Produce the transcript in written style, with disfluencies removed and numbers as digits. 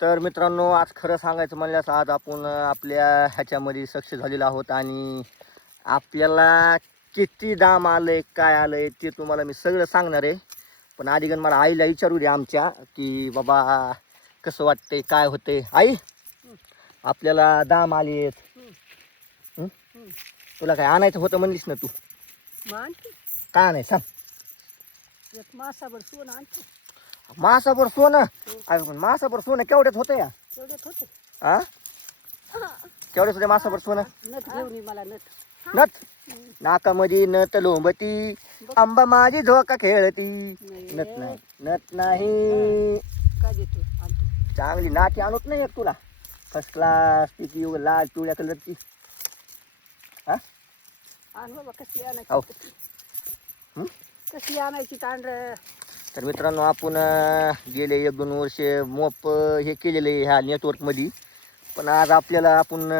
तर मित्रांनो, आज खरं सांगायचं म्हणल्यास आज आपण आपल्या ह्याच्यामध्ये सक्सेस झालेलो आहोत आणि आपल्याला किती दाम आलंय काय आलंय ते तुम्हाला मी सगळं सांगणार आहे. पण आधी गण मला आईला विचारू दे आमच्या की बाबा कसं वाटतंय काय होतंय. आई, आपल्याला दाम आलेत. तुला काय आणायचं होतं म्हणलीस ना तू, काय आणायचं सांग. मासाभर सोनं आणतो. मासाभर सोनं? अरे पण मासाभर सोनं केवढ्यात होतं या? तेवढ्यात होते. हा, केवढ्यात होते मासाभर सोनं? नट घेऊन ये मला नट. नथ नाकामध्ये नथ लोंबती, आंबा माझी झोका खेळती. नाही. नथ नाही, नथ नाही. का देतो आणतो. चांगली नाटी आणत नाही एक तुला, फर्स्ट क्लास ती लाल पिवळ्या कलरची. हा, आण बाबा कसली हो. आणायची. हं? कसली आणायची तांड. तर मित्रांनो, आपण गेले 1-2 वर्ष मोप हे केलेले ह्या नेटवर्कमध्ये. पण आज आपल्याला आपण